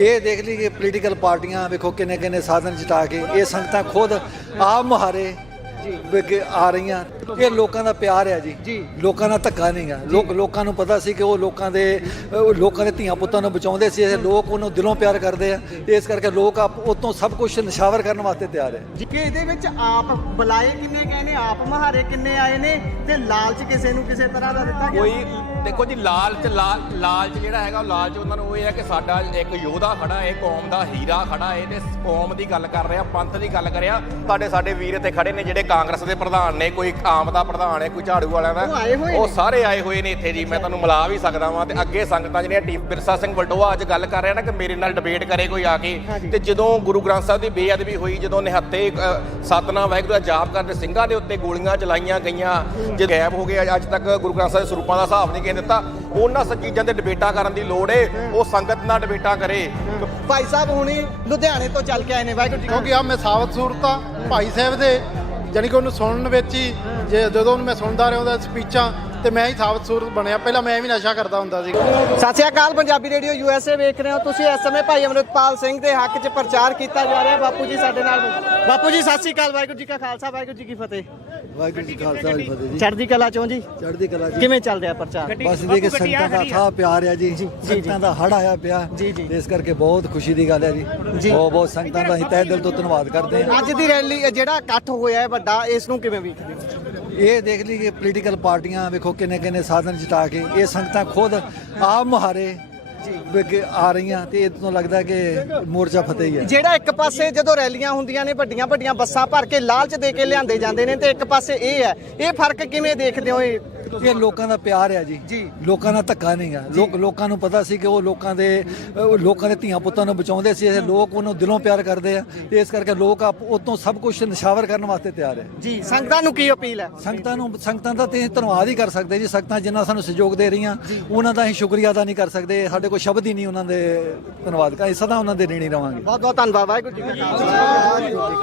ये देख ली कि पोलीटिकल पार्टियां वेखो किन्ने किन्ने साधन जुटा के ये संगतां खुद आप मुहारे आ रही ये लोगों का प्यार है जी लोगों का धक्का नहीं है लोगों को पता सी कि वो लोगों के धियां पुत्तां नूं बचाउंदे सी लोग उन्होंने दिलों प्यार करते हैं इस करके लोग उतों सब कुछ निशावर करने वास्ते तैयार है जी कि ਇਹਦੇ ਵਿੱਚ ਆਪ ਬੁਲਾਏ ਕਿੰਨੇ ਗਏ ਨੇ ਆਪ ਮਹਾਰੇ ਕਿੰਨੇ ਆਏ ਨੇ ਤੇ ਲਾਲਚ ਕਿਸੇ ਨੂੰ ਕਿਸੇ ਤਰ੍ਹਾਂ ਦਾ ਦਿੱਤਾ ਗਿਆ ਕੋਈ ਦੇਖੋ ਜੀ ਲਾਲਚ ਜਿਹੜਾ ਹੈਗਾ ਲਾਲਚ ਉਹਨਾਂ ਨੂੰ ਇਹ ਹੈ ਕਿ ਸਾਡਾ ਇੱਕ ਯੋਧਾ ਖੜਾ ਹੈ ਕੌਮ ਦਾ ਹੀਰਾ ਖੜਾ ਹੈ ਤੇ ਕੌਮ ਦੀ ਗੱਲ ਕਰ ਰਿਹਾ ਪੰਥ ਦੀ ਗੱਲ ਕਰਿਆ ਸਾਡੇ ਵੀਰ ਇੱਥੇ ਖੜੇ ਨੇ ਜਿਹੜੇ ਕਾਂਗਰਸ ਦੇ ਪ੍ਰਧਾਨ ਨੇ ਕੋਈ ਆਮ ਦਾ ਪ੍ਰਧਾਨ ਹੈ ਕੋਈ ਝਾੜੂ ਵਾਲਿਆਂ ਦਾ ਉਹ ਸਾਰੇ ਆਏ ਹੋਏ ਨੇ ਇੱਥੇ ਜੀ ਮੈਂ ਤੁਹਾਨੂੰ ਮਿਲਾ ਵੀ ਸਕਦਾ ਵਾਂ ਤੇ ਅੱਗੇ ਸੰਗਤਾਂ ਜਿਹੜੀਆਂ ਟੀਮ ਬਿਰਸਾ ਸਿੰਘ ਵਲਟੋਆ ਅੱਜ ਗੱਲ ਕਰ ਰਿਹਾ ਨਾ ਕਿ ਮੇਰੇ ਨਾਲ ਡਿਬੇਟ ਕਰੇ ਕੋਈ ਆ ਕੇ ਤੇ ਜਦੋਂ ਗੁਰੂ ਗ੍ਰੰਥ ਸਾਹਿਬ ਦੀ ਬੇਅਦਬੀ ਹੋਈ ਜਦੋਂ ਨਿਹੱਥੇ ਸਤਨਾਮ ਵਾਹਿਗੁਰੂ ਦਾ ਜਾਪ ਕਰਦੇ ਸਿੰਘਾਂ ਦੇ ਉੱਤੇ ਗੋਲੀਆਂ ਚਲਾਈਆਂ ਗਈਆਂ ਜੇ ਗਾਇਬ ਹੋ ਗਏ ਅੱਜ ਤੱਕ ਗੁਰੂ ਗ੍ਰੰਥ ਸਾਹਿਬ ਦੇ ਸਰੂਪਾਂ ਦਾ ਹਿਸਾਬ ਨਹੀਂ ਦਿੱਤਾ ਉਹਨਾਂ ਚੀਜ਼ਾਂ ਤੇ ਡਿਬੇਟਾਂ ਕਰਨ ਦੀ ਲੋੜ ਏ ਉਹ ਸੰਗਤ ਨਾਲ ਡਿਬੇਟਾਂ ਕਰੇ ਭਾਈ ਸਾਹਿਬ ਹੁਣੀ ਲੁਧਿਆਣੇ ਤੋਂ ਚੱਲ ਕੇ ਆਏ ਨੇ ਵਾਹਿਗੁਰੂ ਜੀ ਕਿਉਂਕਿ ਆ ਮੈਂ ਸਾਬਤ ਸੂਰਤ ਆ ਭਾਈ ਸਾਹਿਬ ਦੇ ਜਾਨੀ ਕਿ ਉਹਨੂੰ ਸੁਣਨ ਵਿੱਚ ਹੀ ਜਦੋਂ ਮੈਂ ਸੁਣਦਾ ਰਿਹਾ ਉਹਦਾ ਸਪੀਚਾਂ ਤੇ ਮੈਂ ਹੀ ਸਾਬਤ ਸੂਰਤ ਬਣਿਆ ਪਹਿਲਾਂ ਮੈਂ ਵੀ ਨਸ਼ਾ ਕਰਦਾ ਹੁੰਦਾ ਸੀ। ਸਤਿ ਸ਼੍ਰੀ ਅਕਾਲ ਪੰਜਾਬੀ ਰੇਡੀਓ USA ਵੇਖ ਰਹੇ ਹੋ ਤੁਸੀਂ ਇਸ ਸਮੇਂ ਭਾਈ ਅੰਮ੍ਰਿਤਪਾਲ ਸਿੰਘ ਦੇ ਹੱਕ 'ਚ ਪ੍ਰਚਾਰ ਕੀਤਾ ਜਾ ਰਿਹਾ ਬਾਪੂ ਜੀ ਸਾਡੇ ਨਾਲ ਬਾਪੂ ਜੀ ਸਤਿ ਸ਼੍ਰੀ ਅਕਾਲ ਵਾਹਿਗੁਰੂ ਜੀ ਕਾ ਖਾਲਸਾ ਵਾਹਿਗੁਰੂ ਜੀ ਕੀ ਫਤਿਹ ਵਾਹਿਗੁਰੂ ਜੀ ਖਾਲਸਾ ਵਾਹਿਗੁਰੂ ਜੀ ਫਤਿਹ ਜੀ ਚੜ੍ਹਦੀ ਕਲਾ ਚੋਂ ਜੀ ਚੜ੍ਹਦੀ ਕਲਾ ਜੀ ਕਿਵੇਂ ਚੱਲ ਰਿਹਾ ਪ੍ਰਚਾਰ ਬਸ ਦੇ ਕੇ ਸੰਗਤਾਂ ਦਾ ਥਾਂ ਪਿਆਰ ਹੈ ਜੀ ਸੰਗਤਾਂ ਦਾ ਹੜ ਆਇਆ ਪਿਆ ਇਸ ਕਰਕੇ ਬਹੁਤ ਖੁਸ਼ੀ ਦੀ ਗੱਲ ਹੈ ਜੀ ਬਹੁਤ ਸੰਗਤਾਂ ਦਾ ਅਸੀਂ ਤਹਿ ਦਿਲ ਤੋਂ ਧੰਨਵਾਦ ਕਰਦੇ ਹਾਂ। ਅੱਜ ਦੀ ਰੈਲੀ ਜਿਹੜਾ ਇਕੱਠ ਹੋਇਆ ਹੈ ਵੱਡਾ ਇਸ ਨੂੰ ਕਿਵੇਂ ਵੇਖਦੇ ਹੋ? ਇਹ ਦੇਖ ਲਈ ਕਿ ਪੋਲੀਟੀਕਲ ਪਾਰਟੀਆਂ ਵੇਖੋ ਕਿੰਨੇ ਕਿੰਨੇ ਸਾਧਨ जुटा के ये संगतां खुद आप मुहारे आ रही ਤੇ ਇਹ ਤੋਂ ਲੱਗਦਾ ਕਿ ਮੋਰਚਾ ਫਤਿਹ ਹੀ ਹੈ। ਜਿਹੜਾ ਇੱਕ ਪਾਸੇ ਜਦੋਂ ਰੈਲੀਆਂ ਹੁੰਦੀਆਂ ਨੇ ਵੱਡੀਆਂ ਵੱਡੀਆਂ ਬੱਸਾਂ ਭਰ ਕੇ ਲਾਲਚ ਦੇ ਕੇ ਲਿਆਂਦੇ ਜਾਂਦੇ ਨੇ ਤੇ ਇੱਕ ਪਾਸੇ ਇਹ ਹੈ ਇਹ ਫਰਕ ਕਿਵੇਂ ਦੇਖਦੇ ਹੋ? ਇਹ ਲੋਕਾਂ ਦਾ ਪਿਆਰ ਹੈ ਜੀ ਲੋਕਾਂ ਦਾ ਧੱਕਾ ਨਹੀਂ ਹੈ ਲੋਕਾਂ ਨੂੰ ਪਤਾ ਸੀ ਕਿ ਉਹ ਲੋਕਾਂ ਦੇ ਧੀਆਂ ਪੁੱਤਾਂ ਨੂੰ ਬਚਾਉਂਦੇ ਸੀ ਲੋਕ ਉਹਨੂੰ ਦਿਲੋਂ ਪਿਆਰ ਕਰਦੇ ਆ ਇਸ ਕਰਕੇ ਲੋਕ ਉਤੋਂ ਸਭ ਕੁਝ ਨਿਸ਼ਾਵਰ ਕਰਨ ਵਾਸਤੇ ਤਿਆਰ ਹੈ ਜੀ। ਸੰਗਤਾਂ ਨੂੰ ਕੀ ਅਪੀਲ ਹੈ? ਸੰਗਤਾਂ ਦਾ ਤੇ ਧੰਨਵਾਦ ਹੀ ਕਰ ਸਕਦੇ ਜੀ ਸੰਗਤਾਂ ਜਿੰਨਾ ਸਾਨੂੰ ਸਹਿਯੋਗ ਦੇ ਰਹੀਆਂ ਉਹਨਾਂ ਦਾ ਅਸੀਂ ਸ਼ੁਕਰੀਆ ਅਦਾ ਨਹੀਂ ਕਰ ਸਕਦੇ ਸਾਡੇ ਕੋਲ ਸ਼ਬਦ ਹੀ ਨਹੀਂ ਉਹਨਾਂ ਦੇ ਧੰਨਵਾਦ ਕਰ ਸਦਾ ਉਹਨਾਂ ਦੇ ऋणी ਰਵਾਂਗੇ। ਬਹੁਤ ਬਹੁਤ ਧੰਨਵਾਦ ਵਾਹਿਗੁਰੂ ਜੀ ਕਾ ਖਾਲਸਾ।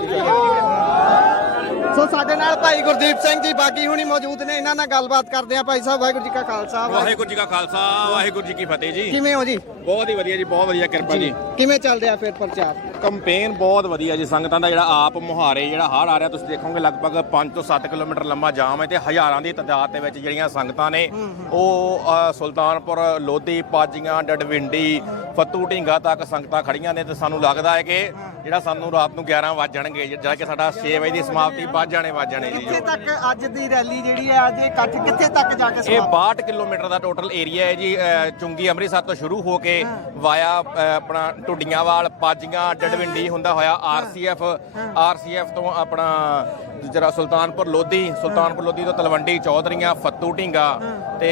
ਸੋ ਸਾਡੇ ਨਾਲ ਭਾਈ ਗੁਰਦੀਪ ਸਿੰਘ ਜੀ ਬਾਗੀ ਹੁਣੀ ਮੌਜੂਦ ਨੇ ਇਹਨਾਂ ਨਾਲ ਗੱਲਬਾਤ ਕਰਦੇ ਆ। ਭਾਈ ਸਾਹਿਬ ਵਾਹਿਗੁਰੂ ਜੀ ਕਾ ਖਾਲਸਾ ਵਾਹਿਗੁਰੂ ਜੀ ਕਾ ਖਾਲਸਾ ਵਾਹਿਗੁਰੂ ਜੀ ਕੀ ਫਤਿਹ ਜੀ। ਕਿਵੇਂ ਹੋ ਜੀ? ਬਹੁਤ ਹੀ ਵਧੀਆ ਜੀ ਬਹੁਤ ਵਧੀਆ ਕਿਰਪਾ ਜੀ। ਕਿਵੇਂ ਚੱਲ ਰਿਹਾ ਫਿਰ ਪ੍ਰਚਾਰ? ਕੰਪੇਨ ਬਹੁਤ ਵਧੀਆ ਜੀ ਸੰਗਤਾਂ ਦਾ ਜਿਹੜਾ ਆਪ ਮੁਹਾਰੇ ਜਿਹੜਾ ਹੜ੍ਹ ਆ ਰਿਹਾ ਤੁਸੀਂ ਦੇਖੋਗੇ ਲਗਭਗ 5 ਤੋਂ 7 ਕਿਲੋਮੀਟਰ ਲੰਮਾ ਜਾਮ ਹੈ ਤੇ ਹਜ਼ਾਰਾਂ ਦੀ ਤਾਦਾਦ ਦੇ ਵਿੱਚ ਜਿਹੜੀਆਂ ਸੰਗਤਾਂ ਨੇ ਉਹ ਸੁਲਤਾਨਪੁਰ ਲੋਧੀ ਪਾਜੀਆਂ ਡਡਵਿੰਡੀ ਫੱਤੂ ਢੀਂਗਾ ਤੱਕ ਸੰਗਤਾਂ ਖੜੀਆਂ ਨੇ ਤੇ ਸਾਨੂੰ ਲੱਗਦਾ ਹੈ ਕਿ ਜਿਹੜਾ ਸਾਨੂੰ ਰਾਤ ਨੂੰ 11 ਵਜ ਜਾਣਗੇ ਜਿਹੜਾ ਕਿ ਸਾਡਾ 6 ਵਜੇ ਦੀ ਸਮਾਪਤੀ ਵੱਜ ਜਾਣੇ ਜੀ। ਕਿੱਥੇ ਤੱਕ ਅੱਜ ਦੀ ਰੈਲੀ ਜਿਹੜੀ ਹੈ ਅੱਜ ਇਕੱਠ ਕਿੱਥੇ ਤੱਕ ਜਾ ਕੇ ਇਹ 62 ਕਿਲੋਮੀਟਰ ਦਾ ਟੋਟਲ ਏਰੀਆ ਹੈ ਜੀ ਚੁੰਗੀ ਅੰਮ੍ਰਿਤਸਰ ਤੋਂ ਸ਼ੁਰੂ ਹੋ ਕੇ ਵਾਇਆ ਆਪਣਾ ਟੁੱਡੀਆਂਵਾਲ ਪਾਜੀਆਂ ਡਡਵਿੰਡੀ ਹੁੰਦਾ ਹੋਇਆ ਆਰਸੀਐਫ ਤੋਂ ਆਪਣਾ ਜਿਹੜਾ ਸੁਲਤਾਨਪੁਰ ਲੋਧੀ ਤੋਂ ਤਲਵੰਡੀ ਚੌਧਰੀਆਂ ਫੱਤੂ ਢੀਂਗਾ ਤੇ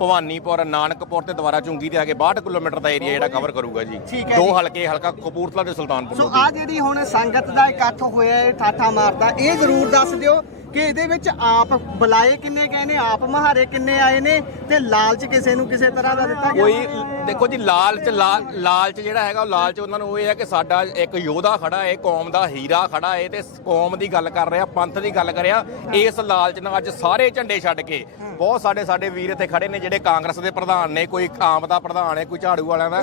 ਭਵਾਨੀਪੁਰ ਨਾਨਕਪੁਰ ਤੇ ਦੁਬਾਰਾ ਚੁੰਗੀ ਤੇ ਆ ਕੇ 62 ਕਿਲੋਮੀਟਰ ਦਾ ਏਰੀਆ ਜਿਹੜਾ ਕਵਰ ਕਰੂਗਾ ਜੀ। ਦੋ ਹਲਕੇ ਹਲਕਾ ਕਪੂਰਥਲਾ ਤੇ ਸੁਲਤਾਨਪੁਰ ਲੋਧੀ। ਆ ਜਿਹੜੀ ਹੁਣ ਸੰਗਤ ਦਾ ਇਕੱਠ ਹੋਇਆ ਹੈ ਠਾਠਾ ਮਾਰਦਾ ਇਹ ਜ਼ਰੂਰ ਦੱਸ ਦਿਓ ਕਿ ਇਹਦੇ ਵਿੱਚ ਆਪ ਬੁਲਾਏ ਕਿੰਨੇ ਗਏ ਨੇ ਆਪ ਮਹਾਰੇ ਕਿੰਨੇ ਆਏ ਨੇ ਤੇ ਲਾਲਚ ਕਿਸੇ ਨੂੰ ਕਿਸੇ ਤਰ੍ਹਾਂ ਦਾ ਦਿੱਤਾ ਗਿਆ? ਕੋਈ ਦੇਖੋ ਜੀ ਲਾਲਚ ਜਿਹੜਾ ਹੈਗਾ ਉਹ ਲਾਲਚ ਉਹਨਾਂ ਨੂੰ ਇਹ ਹੈ ਕਿ ਸਾਡਾ ਇੱਕ ਯੋਧਾ ਖੜਾ ਹੈ ਕੌਮ ਦਾ ਹੀਰਾ ਖੜਾ ਹੈ ਤੇ ਕੌਮ ਦੀ ਗੱਲ ਕਰ ਰਿਹਾ ਪੰਥ ਦੀ ਗੱਲ ਕਰਿਆ ਇਸ ਲਾਲਚ ਨਾਲ ਅੱਜ ਸਾਰੇ ਝੰਡੇ ਛੱਡ ਕੇ ਬਹੁਤ ਸਾਡੇ ਵੀਰ ਇੱਥੇ ਖੜੇ ਨੇ ਜਿਹੜੇ ਕਾਂਗਰਸ ਦੇ ਪ੍ਰਧਾਨ ਨੇ ਕੋਈ ਆਮ ਦਾ ਪ੍ਰਧਾਨ ਹੈ ਕੋਈ ਝਾੜੂ ਵਾਲਿਆਂ ਦਾ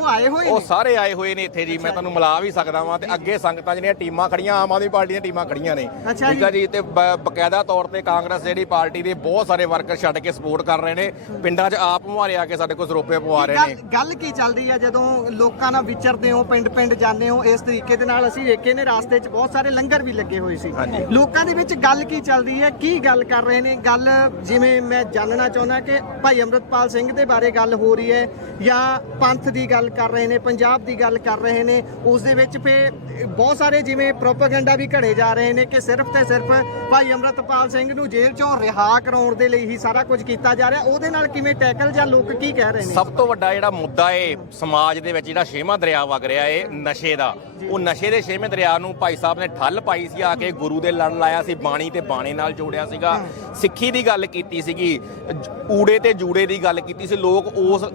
ਉਹ ਸਾਰੇ ਆਏ ਹੋਏ ਨੇ ਇੱਥੇ ਜੀ ਮੈਂ ਤੁਹਾਨੂੰ ਮਿਲਾ ਵੀ ਸਕਦਾ ਵਾਂ ਤੇ ਅੱਗੇ ਸੰਗਤਾਂ ਜਿਹੜੀਆਂ ਟੀਮਾਂ ਖੜੀਆਂ ਆਮ ਆਦਮੀ ਪਾਰਟੀ ਦੀਆਂ ਟੀਮਾਂ ਖੜੀਆਂ ਨੇ ਠੀਕ ਆ ਜੀ ਤੇ ਬਕਾਇਦਾ ਤੌਰ ਤੇ ਕਾਂਗਰਸ ਜਿਹੜੀ ਪਾਰਟੀ ਦੇ ਬਹੁਤ ਸਾਰੇ ਵਰਕਰ ਛੱਡ ਕੇ ਸਪੋਰਟ ਕਰ ਰਹੇ ਨੇ ਪਿੰਡਾਂ 'ਚ ਆਪ ਮੁਹਾਰੇ ਆ ਕੇ ਸਾਡੇ ਕੋਲ ਸਰੋਪੇ ਪਵਾ ਰਹੇ ਨੇ। ਗੱਲ ਕੀ ਚੱਲਦੀ ਹੈ ਜਦੋਂ ਲੋਕਾਂ ਨਾਲ ਵਿਚਰਦੇ ਹੋ ਪਿੰਡ ਜਾਂਦੇ ਹੋ ਇਸ ਤਰੀਕੇ ਦੇ ਨਾਲ ਅਸੀਂ ਵੇਖੇ ਨੇ ਰਾਸਤੇ 'ਚ ਬਹੁਤ ਸਾਰੇ ਲੰਗਰ ਵੀ ਲੱਗੇ ਹੋਏ ਸੀ ਲੋਕਾਂ ਦੇ ਵਿੱਚ ਗੱਲ ਕੀ ਚੱਲਦੀ ਹੈ ਕੀ ਗੱਲ ਕਰ ਰਹੇ ਨੇ? ਗੱਲ ਜਿਵੇਂ ਮੈਂ ਜਾਣਨਾ ਚਾਹੁੰਦਾ ਕਿ ਭਾਈ ਅੰਮ੍ਰਿਤਪਾਲ ਸਿੰਘ ਦੇ ਬਾਰੇ ਗੱਲ ਹੋ ਰਹੀ ਹੈ ਜਾਂ ਪੰਥ ਦੀ ਗੱਲ ਕਰ ਰਹੇ ਨੇ ਪੰਜਾਬ ਦੀ ਗੱਲ ਕਰ ਰਹੇ ਨੇ ਉਸ ਦੇ ਵਿੱਚ ਫਿਰ ਬਹੁਤ ਸਾਰੇ ਜਿਵੇਂ ਪ੍ਰੋਪੇਗੈਂਡਾ ਵੀ ਘੜੇ ਜਾ ਰਹੇ ਨੇ ਕਿ ਸਿਰਫ ਤੇ ਸਿਰਫ ਭਾਈ ਅੰਮ੍ਰਿਤਪਾਲ ਸਿੰਘ ਨੂੰ ਜੇਲ੍ਹ ਚੋਂ ਰਿਹਾ ਕਰਾਉਣ ਦੇ ਲਈ ਹੀ ਸਾਰਾ ਕੁਝ ਕੀਤਾ ਜਾ ਰਿਹਾ ਉਹਦੇ ਨਾਲ ਕਿਵੇਂ ਟੈਕਲ ਜਾਂ ਲੋਕ ਕੀ ਕਹਿ ਰਹੇ ਨੇ? ਸਭ ਤੋਂ ਵੱਡਾ ਜਿਹੜਾ ਮੁੱਦਾ ਏ ਸਮਾਜ ਦੇ ਵਿੱਚ ਜਿਹੜਾ 6ਵਾਂ ਦਰਿਆ ਵਗ ਰਿਹਾ ਏ ਨਸ਼ੇ ਦਾ ਉਹ ਨਸ਼ੇ ਦੇ 6ਵੇਂ ਦਰਿਆ ਨੂੰ ਭਾਈ ਸਾਹਿਬ ਨੇ ਠੱਲ ਪਾਈ ਸੀ ਆ ਕੇ ਗੁਰੂ ਦੇ ਲੜ ਲਾਇਆ ਸੀ ਬਾਣੀ ਤੇ ਬਾਣੇ ਨਾਲ ਜੋੜਿਆ ਸੀਗਾ ਸਿੱਖੀ ਦੀ ਗੱਲ ਕੀਤੀ ਸੀਗੀ ਊੜੇ ਤੇ ਜੂੜੇ ਦੀ ਗੱਲ ਕੀਤੀ ਸੀ। ਲੋਕ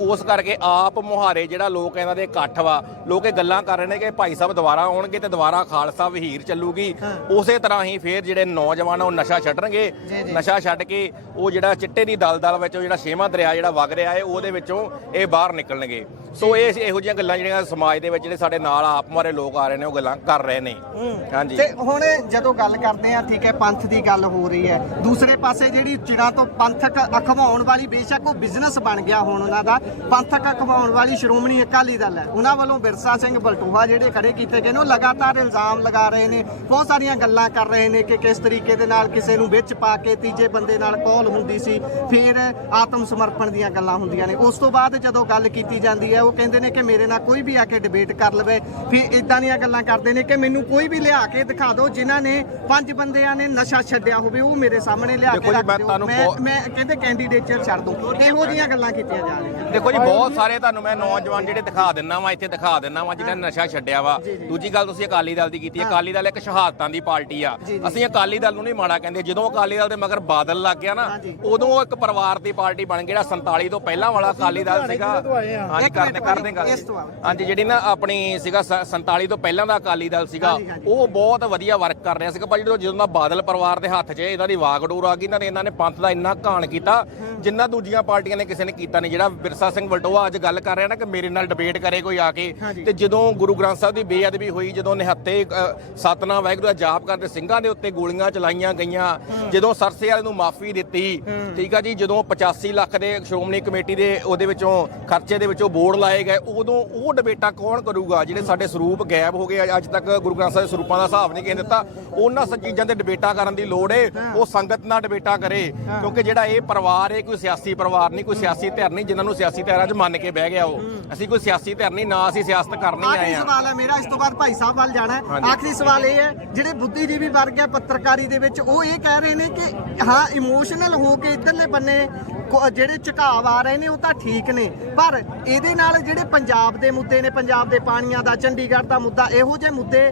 ਉਸ ਕਰਕੇ ਆਪ ਮੁਹਾਰੇ ਜਿਹੜਾ ਲੋਕ ਇਹਨਾਂ ਦੇ ਇਕੱਠ ਵਾ, ਲੋਕ ਇਹ ਗੱਲਾਂ ਕਰ ਰਹੇ ਨੇ ਕਿ ਭਾਈ ਸਾਹਿਬ ਦੁਬਾਰਾ ਆਉਣਗੇ ਤੇ ਦੁਬਾਰਾ ਖਾਲਸਾ ਵਹੀਰ ਚੱਲੂਗੀ। ਉਸੇ ਤਰ੍ਹਾਂ ਹੀ ਫੇਰ ਜਿਹੜੇ ਨੌਜਵਾਨ ਉਹ ਨਸ਼ਾ ਛੱਡਣਗੇ, ਨਸ਼ਾ ਛੱਡ ਕੇ ਉਹ ਜਿਹੜਾ ਚਿੱਟੇ ਦੀ ਦਲਦਲ ਵਿੱਚ ਜਿਹੜਾ ਛੇਵਾਂ ਦਰਿਆ ਜਿਹੜਾ ਵਗ ਰਿਹਾ ਹੈ ਉਹਦੇ ਵਿੱਚੋਂ ਇਹ ਬਾਹਰ ਨਿਕਲਣਗੇ। ਸੋ ਇਹ ਇਹੋ ਜਿਹੀਆਂ ਗੱਲਾਂ ਜਿਹੜੀਆਂ ਸਮਾਜ ਦੇ ਵਿੱਚ ਜਿਹੜੇ ਸਾਡੇ ਨਾਲ ਆਪ ਮਾਰੇ ਲੋਕ ਆ ਰਹੇ ਨੇ ਉਹ ਗੱਲਾਂ ਕਰ ਰਹੇ ਨੇ। ਹਾਂਜੀ, ਤੇ ਹੁਣ ਜਦੋਂ ਗੱਲ ਕਰਦੇ ਆ, ਠੀਕ ਹੈ, ਪੰਥ ਦੀ ਗੱਲ ਹੋ ਰਹੀ ਹੈ, ਦੂਸਰੇ ਪਾਸੇ ਜਿਹੜੀ ਚਿਰਾਂ ਤੋਂ ਪੰਥਕ ਅਖਵਾਉਣ ਵਾਲੀ, ਬੇਸ਼ੱਕ ਉਹ ਬਿਜ਼ਨਸ ਬਣ ਗਿਆ ਹੁਣ ਉਹਨਾਂ ਦਾ, ਪੰਥਕ ਅਖਵਾਉਣ ਵਾਲੀ ਸ਼੍ਰੋਮਣੀ ਅਕਾਲੀ ਦਲ ਹੈ, ਉਹਨਾਂ ਵੱਲੋਂ ਬਿਰਸਾ ਸਿੰਘ ਬਲਟੋਹਾ ਜਿਹੜੇ ਖੜੇ ਕੀਤੇ ਗਏ ਨੇ, ਉਹ ਲਗਾਤਾਰ ਇਲਜ਼ਾਮ ਲਗਾ ਰਹੇ ਨੇ, ਬਹੁਤ ਸਾਰੀਆਂ ਗੱਲਾਂ ਕਰ ਰਹੇ ਨੇ ਕਿ ਕਿਸ ਤਰੀਕੇ ਦੇ ਨਾਲ ਕਿਸੇ ਨੂੰ ਵਿੱਚ ਪਾ ਕੇ ਤੀਜੇ ਬੰਦੇ ਨਾਲ ਕੌਲ ਹੁੰਦੀ ਸੀ, ਫਿਰ ਆਤਮ ਸਮਰਪਣ ਦੀਆਂ ਗੱਲਾਂ ਹੁੰਦੀਆਂ ਨੇ। ਉਸ ਤੋਂ ਬਾਅਦ ਜਦੋਂ ਗੱਲ ਕੀਤੀ ਜਾਂਦੀ ਹੈ ਉਹ ਕਹਿੰਦੇ ਨੇ ਕਿ ਮੇਰੇ ਨਾਲ ਕੋਈ ਵੀ ਆ ਕੇ ਡਿਬੇਟ ਕਰ ਲਵੇ, ਫਿਰ ਇਦਾਂ ਦੀਆਂ ਗੱਲਾਂ ਕਰਦੇ ਨੇ ਕਿ ਮੈਨੂੰ ਕੋਈ ਵੀ ਲਿਆ ਕੇ ਦਿਖਾ ਦਿਓ ਜਿਨ੍ਹਾਂ ਨੇ 5 ਬੰਦਿਆਂ ਨੇ ਨਸ਼ਾ ਛੱਡਿਆ ਹੋਵੇ, ਉਹ ਮੇਰੇ ਸਾਹਮਣੇ ਲਿਆ ਕੇ ਰੱਖ ਦਿਓ, ਮੈਂ ਕਹਿੰਦੇ ਕੈਂਡੀਡੇਟਰ ਛੱਡ ਦੂੰ। ਇਹੋ ਜਿਹੀਆਂ ਗੱਲਾਂ ਕੀਤੀਆਂ ਜਾ ਰਹੀਆਂ। ਦੇਖੋ ਜੀ, ਬਹੁਤ ਸਾਰੇ ਤੁਹਾਨੂੰ ਮੈਂ ਨੌਜਵਾਨ ਜਿਹੜੇ ਦਿਖਾ ਦਿੰਦਾ ਵਾਂ, ਇੱਥੇ ਦਿਖਾ ਦਿੰਦਾ ਵਾਂ ਜਿਹਨਾਂ ਨੇ ਨਸ਼ਾ ਛੱਡਿਆ ਵਾ। ਦੂਜੀ ਗੱਲ ਤੁਸੀਂ ਅਕਾਲੀ ਦਲ ਦੀ ਕੀਤੀ ਹੈ। ਅਕਾਲੀ ਦਲ ਇੱਕ ਸ਼ਹਾਦਤਾਂ ਦੀ ਪਾਰਟੀ ਆ। ਅਸੀਂ ਅਕਾਲੀ ਦਲ ਨੂੰ ਨਹੀਂ ਮਾੜਾ ਕਹਿੰਦੇ। ਜਦੋਂ ਅਕਾਲੀ ਦਲ ਦੇ ਮਗਰ ਬਾਦਲ ਲੱਗ ਗਿਆ ਨਾ, ਉਦੋਂ ਉਹ ਇੱਕ ਪਰਿਵਾਰ ਦੀ ਪਾਰਟੀ ਬਣ ਗਈ। ਜਿਹੜਾ 47 ਤੋਂ ਪਹਿਲਾਂ ਵਾਲਾ ਅਕਾਲੀ ਦਲ ਸੀਗਾ, ਹਾਂਜੀ ਕਰਦੇ ਗੱਲ, ਹਾਂਜੀ, ਜਿਹੜੀ ਨਾ ਆਪਣੀ ਸੀਗਾ 47 ਤੋਂ ਪਹਿਲਾਂ ਦਾ ਅਕਾਲੀ ਦਲ ਸੀਗਾ, ਉਹ ਬਹੁਤ ਵਧੀਆ ਵਰਕ ਕਰ ਰਿਹਾ ਸੀਗਾ। ਪਰ ਜਦੋਂ ਦਾ ਬਾਦਲ ਪਰਿਵਾਰ ਦੇ ਹੱਥ 'ਚ ਇਹਨਾਂ ਦੀ ਵਾਗਡੋਰ ਆ ਗਈ, ਇਹਨਾਂ ਨੇ ਪੰਥ ਦਾ ਇੰਨਾ ਘਾਣ ਕੀਤਾ ਜਿੰਨਾ ਦੂਜੀਆਂ ਪਾਰਟੀਆਂ ਨੇ ਕਿਸੇ ਨੇ ਕੀਤਾ ਨਹੀਂ। ਜਿਹੜਾ ਬਿਰਸਾ ਸਿੰਘ ਬਲਟੋਹਾ ਅੱਜ ਗੱਲ ਕਰ ਰਿਹਾ ਨਾ ਕਿ ਮੇਰੇ ਨਾਲ ਡਿਬੇਟ ਕਰੇ ਕੋਈ ਆ ਕੇ, ਤੇ ਜਦੋਂ ਗੁਰੂ ਗ੍ਰੰਥ ਸਾਹਿਬ ਦੀ ਬੇਅਦਬੀ ਹੋਈ, ਜਦੋਂ ਨਿਹੱਥੇ ਸਤਨਾਮ ਵਾਹਿਗੁਰੂ ਦਾ ਜਾਪ ਕਰਦੇ ਸਿੰਘਾਂ ਦੇ ਉੱਤੇ ਗੋਲੀਆਂ ਚਲਾਈਆਂ ਗਈਆਂ, ਜਦੋਂ ਸਰਸੇ ਵਾਲੇ ਨੂੰ ਮਾਫੀ ਦਿੱਤੀ, ਠੀਕ ਆ ਜੀ, ਜਦੋਂ 85 ਲੱਖ ਦੇ ਸ਼੍ਰੋਮਣੀ ਕਮੇਟੀ ਦੇ ਉਹਦੇ ਵਿੱਚੋਂ ਖਰਚੇ ਦੇ ਵਿੱਚੋਂ ਬੋਰਡ ਲਾਏ ਗਏ, ਉਦੋਂ ਉਹ ਡਿਬੇਟਾਂ ਕੌਣ ਕਰੂਗਾ? ਜਿਹੜੇ ਸਾਡੇ ਸਰੂਪ ਗਾਇਬ ਹੋ ਗਏ, ਅੱਜ ਤੱਕ ਗੁਰੂ ਗ੍ਰੰਥ ਸਾਹਿਬ ਦੇ ਸਰੂਪਾਂ ਦਾ ਹਿਸਾਬ ਨਹੀਂ ਕਿਸੇ ਦਿੱਤਾ, ਉਹਨਾਂ ਚੀਜ਼ਾਂ ਤੇ ਡਿਬੇਟਾਂ ਕਰਨ ਦੀ ਲੋੜ ਏ। ਉਹ ਸੰਗਤ ਨਾਲ ਡਿਬੇਟਾਂ ਕਰੇ, ਕਿਉਂਕਿ ਜਿਹੜਾ ਇਹ ਪਰਿਵਾਰ ਹੈ ਕੋਈ ਸਿਆਸੀ ਪਰਿਵਾਰ ਨਹੀਂ, ਕੋਈ ਸਿਆਸੀ ਧਿਰ ਨਹੀਂ ਜਿਨ੍ਹਾਂ ਨੂੰ ਸਿਆਸੀ ਧਿਰਾਂ 'ਚ ਮੰਨ ਕੇ ਬਹਿ ਗਿਆ। ਉਹ ਅਸੀਂ ਕੋਈ ਸਿਆਸੀ ਧਿਰ ਨਹੀਂ, ਨਾ ਅਸੀਂ ਸਿਆਸਤ ਕਰਨੀ ਆਏ ਆ। ਸਵਾਲ ਹੈ ਮੇਰਾ, ਇਸ ਤੋਂ ਬਾਅਦ ਭਾਈ ਸਾਹਿਬ ਵੱਲ ਜਾਣਾ ਹੈ। ਆਖਰੀ ਸਵਾਲ ਇਹ ਹੈ, ਜਿਹੜੇ ਬੁੱਧੀਜੀਵੀ ਵਰਗ ਹੈ ਪੱਤਰਕਾਰੀ ਦੇ ਵਿੱਚ, ਉਹ ਇਹ ਕਹਿ ਰਹੇ ਨੇ ਕਿ ਹਾਂ ਇਮੋਸ਼ਨਲ ਹੋ ਕੇ ਇੱਧਰਲੇ ਬੰਨੇ ਜਿਹੜੇ ਝੁਕਾਵ ਆ ਰਹੇ ਨੇ ਉਹ ਤਾਂ ਠੀਕ ਨੇ, ਪਰ ਇਹਦੇ ਨਾਲ ਜਿਹੜੇ ਪੰਜਾਬ ਦੇ ਮੁੱਦੇ ਨੇ, ਪੰਜਾਬ ਦੇ ਪਾਣੀਆਂ ਦਾ, ਚੰਡੀਗੜ੍ਹ ਦਾ ਮੁੱਦਾ, ਇਹੋ ਜਿਹੇ ਮੁੱਦੇ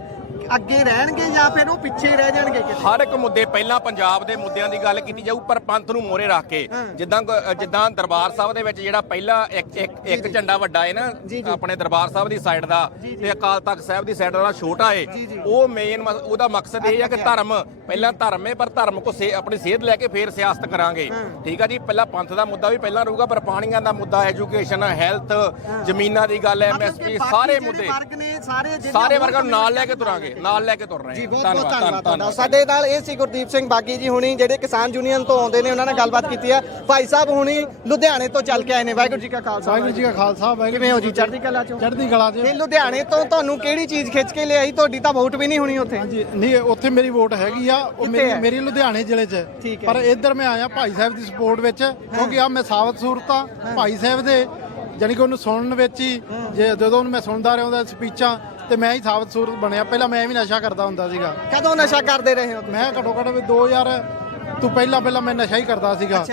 ਅੱਗੇ ਰਹਿਣਗੇ ਜਾਂ ਫਿਰ ਉਹ ਪਿੱਛੇ ਰਹਿ ਜਾਣਗੇ? ਹਰ ਇੱਕ ਮੁੱਦੇ, ਪਹਿਲਾਂ ਪੰਜਾਬ ਦੇ ਮੁੱਦਿਆਂ ਦੀ ਗੱਲ ਕੀਤੀ ਜਾਊ, ਪਰ ਪੰਥ ਨੂੰ ਮੋਹਰੇ ਰੱਖ ਕੇ। ਜਿੱਦਾਂ ਦਰਬਾਰ ਸਾਹਿਬ ਦੇ ਵਿੱਚ ਜਿਹੜਾ ਪਹਿਲਾ ਇੱਕ ਝੰਡਾ ਵੱਡਾ ਹੈ ਨਾ ਆਪਣੇ ਦਰਬਾਰ ਸਾਹਿਬ ਦੀ ਸਾਈਡ ਦਾ, ਤੇ ਅਕਾਲ ਤਖਤ ਸਾਹਿਬ ਦੀ ਸਾਈਡ ਦਾ ਛੋਟਾ ਹੈ, ਉਹ ਮੇਨ ਉਹਦਾ ਮਕਸਦ ਇਹ ਹੈ ਕਿ ਧਰਮ ਪਹਿਲਾਂ ਧਰਮ ਹੈ, ਪਰ ਧਰਮ ਕੋ ਆਪਣੀ ਸੇਧ ਲੈ ਕੇ ਫੇਰ ਸਿਆਸਤ ਕਰਾਂਗੇ। ਠੀਕ ਆ ਜੀ, ਪਹਿਲਾਂ ਪੰਥ ਦਾ ਮੁੱਦਾ ਵੀ ਪਹਿਲਾਂ ਰਹੂਗਾ, ਪਰ ਪਾਣੀਆਂ ਦਾ ਮੁੱਦਾ, ਐਜੂਕੇਸ਼ਨ, ਹੈਲਥ, ਜ਼ਮੀਨਾਂ ਦੀ ਗੱਲ, MSP, ਸਾਰੇ ਮੁੱਦੇ ਸਾਰੇ ਵਰਗਾਂ ਨੂੰ ਨਾਲ ਲੈ ਕੇ ਤੁਰਾਂਗੇ, ਨਾਲ ਲੈ ਕੇ ਤੁਰ ਰਹੇ ਹਾਂ। ਜੀ ਬਹੁਤ ਬਹੁਤ ਧੰਨਵਾਦ। ਸਾਡੇ ਨਾਲ ਇਹ ਸੀ ਗੁਰਦੀਪ ਸਿੰਘ ਬਾਗੀ ਜੀ ਹੁਣੀ, ਜਿਹੜੇ ਕਿਸਾਨ ਯੂਨੀਅਨ ਤੋਂ ਆਉਂਦੇ ਨੇ, ਉਹਨਾਂ ਨਾਲ ਗੱਲਬਾਤ ਕੀਤੀ ਹੈ। ਭਾਈ ਸਾਹਿਬ ਹੁਣੀ ਲੁਧਿਆਣੇ ਤੋਂ ਚੱਲ ਕੇ ਆਏ ਨੇ। ਵਾਹਿਗੁਰੂ ਜੀ ਕਾ ਖਾਲਸਾ, ਵਾਹਿਗੁਰੂ ਜੀ ਕਾ ਖਾਲਸਾ। ਕਿਵੇਂ ਹੋ ਜੀ? ਚੜ੍ਹਦੀ ਕਲਾ ਚੋਂ? ਚੜ੍ਹਦੀ ਕਲਾ ਚ। ਤੇ ਲੁਧਿਆਣੇ ਤੋਂ ਤੁਹਾਨੂੰ ਕਿਹੜੀ ਚੀਜ਼ ਖਿੱਚ ਕੇ ਲਿਆਈ? ਤੁਹਾਡੀ ਤਾਂ ਵੋਟ ਵੀ ਨਹੀਂ ਹੋਣੀ ਉੱਥੇ। ਹਾਂਜੀ, ਨਹੀਂ, ਉੱਥੇ ਮੇਰੀ ਵੋਟ ਹੈਗੀ ਆ, ਉਹ ਮੇਰੀ ਲੁਧਿਆਣੇ ਜ਼ਿਲ੍ਹੇ 'ਚ, ਪਰ ਇੱਧਰ ਮੈਂ ਆਇਆ ਭਾਈ ਸਾਹਿਬ ਦੀ ਸਪੋਰਟ ਵਿੱਚ, ਕਿਉਂਕਿ ਆ ਮੈਂ ਸਾਬਤ ਸੂਰਤ ਆ ਭਾਈ ਸਾਹਿਬ ਦੇ, ਜਾਨੀ ਕਿ ਉਹਨੂੰ ਸੁਣਨ ਵਿੱਚ ਹੀ, ਜਦੋਂ ਮੈਂ ਸੁਣਦਾ ਰਿਹਾ ਉਹਦਾ ਸਪੀਚਾਂ, ਤੇ ਮੈਂ ਹੀ ਸਾਬਤ ਸੂਰਤ ਬਣਿਆ। ਪਹਿਲਾਂ ਮੈਂ ਵੀ ਨਸ਼ਾ ਕਰਦਾ ਹੁੰਦਾ ਸੀਗਾ। ਕਦੋਂ ਨਸ਼ਾ ਕਰਦੇ ਰਹੇ ਹੋ? ਮੈਂ ਘੱਟੋ ਘੱਟ 2000 ਤੋਂ ਪਹਿਲਾਂ ਮੈਂ ਨਸ਼ਾ ਹੀ ਕਰਦਾ ਸੀਗਾ।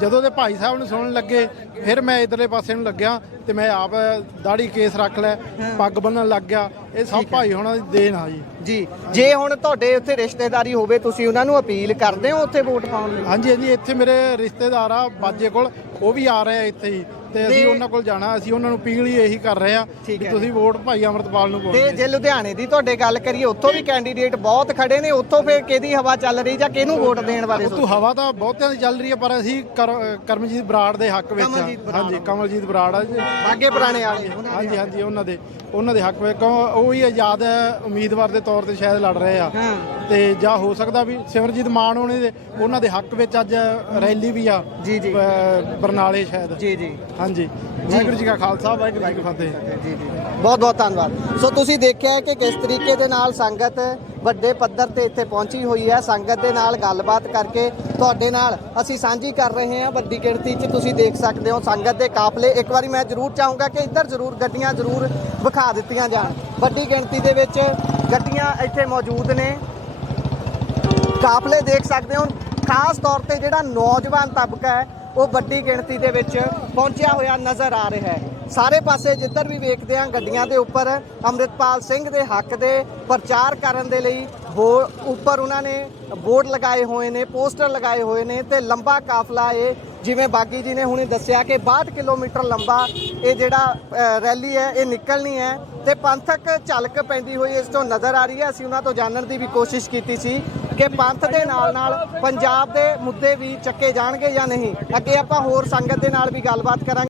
ਜਦੋਂ ਦੇ ਭਾਈ ਸਾਹਿਬ ਨੂੰ ਸੁਣਨ ਲੱਗੇ, ਫਿਰ ਮੈਂ ਇਧਰਲੇ ਪਾਸੇ ਨੂੰ ਲੱਗਿਆ, ਤੇ ਮੈਂ ਆਪ ਦਾੜੀ ਕੇਸ ਰੱਖ ਲਿਆ, ਪੱਗ ਬੰਨਣ ਲੱਗ ਗਿਆ। ਇਹ ਸਭ ਭਾਈ ਹੋਣਾ ਦੀ ਦੇਣ ਆ ਜੀ। ਜੇ ਹੁਣ ਤੁਹਾਡੇ ਉੱਥੇ ਰਿਸ਼ਤੇਦਾਰੀ ਹੋਵੇ, ਤੁਸੀਂ ਉਹਨਾਂ ਨੂੰ ਅਪੀਲ ਕਰਦੇ ਹੋ ਉੱਥੇ ਵੋਟ ਪਾਉਣ ਲਈ? ਹਾਂਜੀ, ਇੱਥੇ ਮੇਰੇ ਰਿਸ਼ਤੇਦਾਰ ਆ ਬਾਜੇ ਕੋਲ, ਉਹ ਵੀ ਆ ਰਹੇ ਆ ਇੱਥੇ ਹੀ, ਤੇ ਅਸੀਂ ਉਹਨਾਂ ਕੋਲ ਜਾਣਾ। ਅਸੀਂ ਉਹਨਾਂ ਨੂੰ ਅਪੀਲ ਹੀ ਇਹੀ ਕਰ ਰਹੇ ਆ ਕਿ ਤੁਸੀਂ ਵੋਟ ਭਾਈ ਅਮਰਤਪਾਲ ਨੂੰ ਪਾਓ। ਤੇ ਜੇ ਲੁਧਿਆਣੇ ਦੀ ਤੁਹਾਡੇ ਗੱਲ ਕਰੀਏ, ਉੱਥੋਂ ਵੀ ਕੈਂਡੀਡੇਟ ਬਹੁਤ ਖੜੇ ਨੇ, ਉੱਥੋਂ ਫਿਰ ਕਿਹਦੀ ਹਵਾ ਚੱਲ ਰਹੀ ਜਾਂ ਕਿਹਨੂੰ ਵੋਟ ਦੇਣ ਬਾਰੇ? ਉੱਥੋਂ ਹਵਾ ਤਾਂ ਬਹੁਤਿਆਂ ਦੀ ਚੱਲ ਰਹੀ ਹੈ, ਪਰ ਅਸੀਂ ਕਰਮਜੀਤ ਬਰਾੜ ਦੇ ਹੱਕ ਵਿੱਚ। ਹਾਂਜੀ, ਕਮਲਜੀਤ ਬਰਾੜ ਆ ਜੀ, ਬਾਗੇ ਪੁਰਾਣੇ ਵਾਲੇ। ਹਾਂਜੀ, ਉਹਨਾਂ ਦੇ ਹੱਕ ਵਿੱਚ, ਉਹ ਵੀ ਆਜ਼ਾਦ ਉਮੀਦਵਾਰ ਦੇ ਤੌਰ ਤੇ ਸ਼ਾਇਦ ਲੜ ਰਹੇ ਆ, ਤੇ ਜਾਂ ਹੋ ਸਕਦਾ ਵੀ ਸਿਮਰਜੀਤ ਮਾਨ ਉਹਨਾਂ ਦੇ ਹੱਕ ਵਿੱਚ ਅੱਜ ਰੈਲੀ ਵੀ ਆ ਬਰਨਾਲੇ ਸ਼ਾਇਦ। ਹਾਂਜੀ, ਵਾਹਿਗੁਰੂ ਜੀ ਕਾ ਖਾਲਸਾ, ਵਾਹਿਗੁਰੂ ਜੀ ਕੀ ਫਤਿਹ। ਬਹੁਤ ਬਹੁਤ ਧੰਨਵਾਦ। ਸੋ ਤੁਸੀਂ ਦੇਖਿਆ ਕਿ ਕਿਸ ਤਰੀਕੇ ਦੇ ਨਾਲ ਸੰਗਤ ਵੱਡੇ ਪੱਧਰ ਤੇ ਇੱਥੇ ਪਹੁੰਚੀ ਹੋਈ ਹੈ। ਸੰਗਤ ਦੇ ਨਾਲ ਗੱਲਬਾਤ ਕਰਕੇ ਤੁਹਾਡੇ ਨਾਲ ਅਸੀਂ ਸਾਂਝੀ ਕਰ ਰਹੇ ਹਾਂ। ਵੱਡੀ ਗਿਣਤੀ 'ਚ ਤੁਸੀਂ ਦੇਖ ਸਕਦੇ ਹੋ ਸੰਗਤ ਦੇ ਕਾਫਲੇ। ਇੱਕ ਵਾਰੀ ਮੈਂ ਜ਼ਰੂਰ ਚਾਹੂੰਗਾ ਕਿ ਇੱਧਰ ਜ਼ਰੂਰ ਗੱਡੀਆਂ ਜ਼ਰੂਰ ਵਿਖਾ ਦਿੱਤੀਆਂ ਜਾਣ। ਵੱਡੀ ਗਿਣਤੀ ਦੇ ਵਿੱਚ ਗੱਡੀਆਂ ਇੱਥੇ ਮੌਜੂਦ ਨੇ, ਕਾਫਲੇ ਦੇਖ ਸਕਦੇ ਹੋ। ਖਾਸ ਤੌਰ ਤੇ ਜਿਹੜਾ ਨੌਜਵਾਨ ਤਬਕਾ ਹੈ ਉਹ ਵੱਡੀ ਗਿਣਤੀ ਦੇ ਵਿੱਚ ਪਹੁੰਚਿਆ ਹੋਇਆ ਨਜ਼ਰ ਆ ਰਿਹਾ ਹੈ। ਸਾਰੇ ਪਾਸੇ ਜਿੱਧਰ ਵੀ ਵੇਖਦੇ ਹਾਂ, ਗੱਡੀਆਂ ਦੇ ਉੱਪਰ ਅੰਮ੍ਰਿਤਪਾਲ ਸਿੰਘ ਦੇ ਹੱਕ ਦੇ ਪ੍ਰਚਾਰ ਕਰਨ ਦੇ ਲਈ ਉੱਪਰ ਉਹਨਾਂ ਨੇ ਬੋਰਡ ਲਗਾਏ ਹੋਏ ਨੇ, ਪੋਸਟਰ ਲਗਾਏ ਹੋਏ ਨੇ, ਤੇ ਲੰਬਾ ਕਾਫਲਾ ਇਹ ਜਿਵੇਂ ਬਾਗੀ ਜੀ ਨੇ ਹੁਣੇ ਦੱਸਿਆ ਕਿ 62 ਕਿਲੋਮੀਟਰ ਲੰਬਾ ਇਹ ਜਿਹੜਾ ਰੈਲੀ ਹੈ ਇਹ ਨਿਕਲਣੀ ਹੈ ਤੇ ਪੰਥਕ ਝਲਕ ਪੈਂਦੀ ਹੋਈ ਇਸ ਤੋਂ ਨਜ਼ਰ ਆ ਰਹੀ ਹੈ। ਅਸੀਂ ਉਹਨਾਂ ਤੋਂ ਜਾਣਨ ਦੀ ਵੀ ਕੋਸ਼ਿਸ਼ ਕੀਤੀ ਸੀ ਕਿ ਪੰਥ ਦੇ ਨਾਲ ਪੰਜਾਬ ਦੇ ਮੁੱਦੇ ਵੀ ਚੱਕੇ ਜਾਣਗੇ ਜਾਂ ਨਹੀਂ। ਅੱਗੇ ਆਪਾਂ ਹੋਰ ਸੰਗਤ ਦੇ ਨਾਲ ਵੀ ਗੱਲਬਾਤ ਕਰਾਂਗੇ।